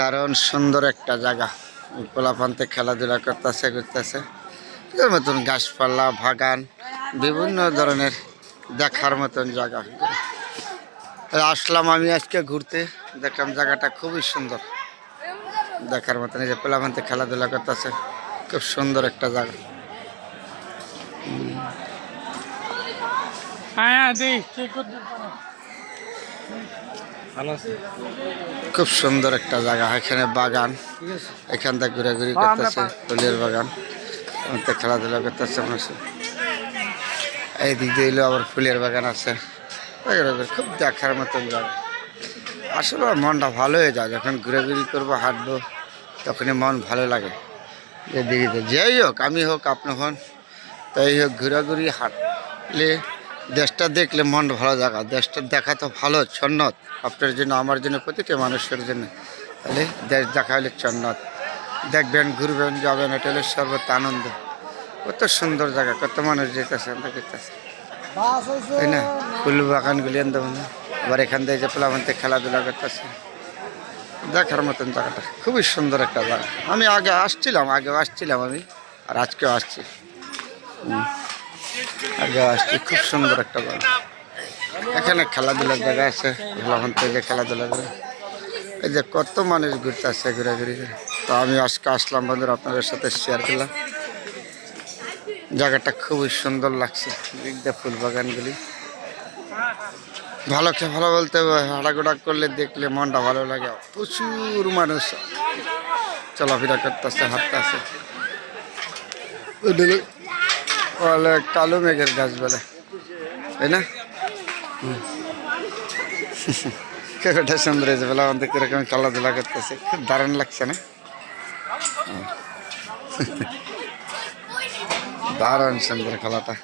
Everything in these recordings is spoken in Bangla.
দারুণ সুন্দর একটা জায়গা। পোলাপান্তে খেলাধুলা করতেছে এর মতন গাছপালা বাগান বিভিন্ন ধরনের দেখার মতন জায়গা। আসলাম আমি আজকে ঘুরতে, দেখলাম জায়গাটা খুবই সুন্দর দেখার মতন। এই যে পোলাপান্তে খেলাধুলা করতেছে, খুব সুন্দর একটা জায়গা। খুব সুন্দর একটা জায়গা, এখানে বাগান, এখান থেকে ঘুরাঘুরি করতেছে, ফুলের বাগান, খেলাধুলা করতেছে মানুষ। এই দিক দিয়ে এলো আবার ফুলের বাগান আছে, খুব দেখার মতন জায়গা। আসলে মনটা ভালো হয়ে যায় যখন ঘুরাঘুরি করবো, হাঁটবো, তখনই মন ভালো লাগে। এদিকে যেই হোক, আমি হোক আপনি হন, তাই হোক, ঘোরাঘুরি হাঁটলে দেশটা দেখলে মন ভালো জায়গা। দেশটা দেখা তো ভালো সন্ন্যত আপনার জন্য, আমার জন্য, প্রতিটা মানুষের জন্য। তাহলে দেশ দেখা হলে সন্ন্যত। দেখবেন, ঘুরবেন, যাবেন, এটা হলে সর্বত আনন্দ। কত সুন্দর জায়গা, কত মানুষ যেতেছে দেখতেছে, তাই না? ফুল বাগানগুলি আবার এখান থেকে যে পোলাপান্তে খেলাধুলা করতেছে, দেখার মতন জায়গাটা খুবই সুন্দর একটা জায়গা। আমি আগেও আসছিলাম আমি, আর আজকেও আসছি। খুব সুন্দর একটা জায়গা। এখানে খেলাধুলার জায়গা আছে, পোলাপান্তে যে খেলাধুলা করে, এই যে কত মানুষ ঘুরতে আসছে ঘোরাঘুরি করে। তো আমি আজকে আসলাম বন্ধুরা, আপনাদের সাথে শেয়ার করলাম। জায়গাটা খুবই সুন্দর লাগছে, ফুল বাগানগুলি ভালো বলতে হাঁটাঘোটা করলে দেখলে মনটা ভালো লাগে। প্রচুর মানুষ চলাফেরা করতেছে, হাঁটতেছে। বলে কালো মেঘের গাছ বলে, তাই না? কেটা সুন্দর হয়েছে, বলে আমাদের কিরকম খেলাধুলা করতেছে, খুব দারুণ লাগছে না? দারুণ সুন্দর খেলাটা।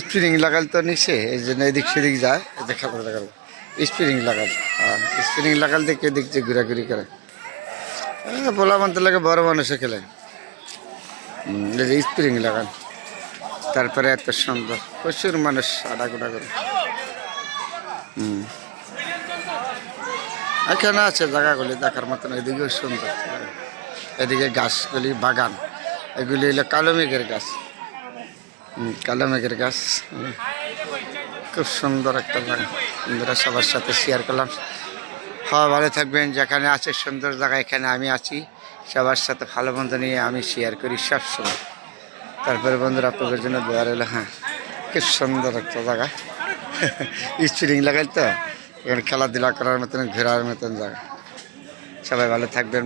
স্প্রিং লাগাল তো নিচে, এই জন্য এদিক সেদিক যায়, এই যে খেলাধুলা করে স্প্রিং লাগাল। স্প্রিং লাগাল দেখে দেখছে ঘোরাঘুরি করে। বলা মানতে লাগে বড় মানুষে খেলে, এই যে স্প্রিং লাগান। তারপরে এত সুন্দর, প্রচুর মানুষ আডাগোডা করে। এখানে আছে জায়গাগুলি দেখার মতন, এদিকেও সুন্দর। এদিকে গাছগুলি বাগান, এগুলি হলো কালো মেঘের গাছ। কালো মেঘের গাছ, খুব সুন্দর একটা জায়গা। বন্ধুরা সবার সাথে শেয়ার করলাম। হ্যাঁ, ভালো থাকবেন। যেখানে আছে সুন্দর জায়গা, এখানে আমি আছি, সবার সাথে ভালো মন্দ নিয়ে আমি শেয়ার করি সবসময়। তারপরে বন্ধুরা আপনাদের জন্য দোয়া রইল। হ্যাঁ, খুব সুন্দর একটা জায়গা। স্প্রিং লাগাই তো, এখানে খেলাধুলা করার মতন, ঘোরার মতন জায়গা। সবাই ভালো থাকবেন।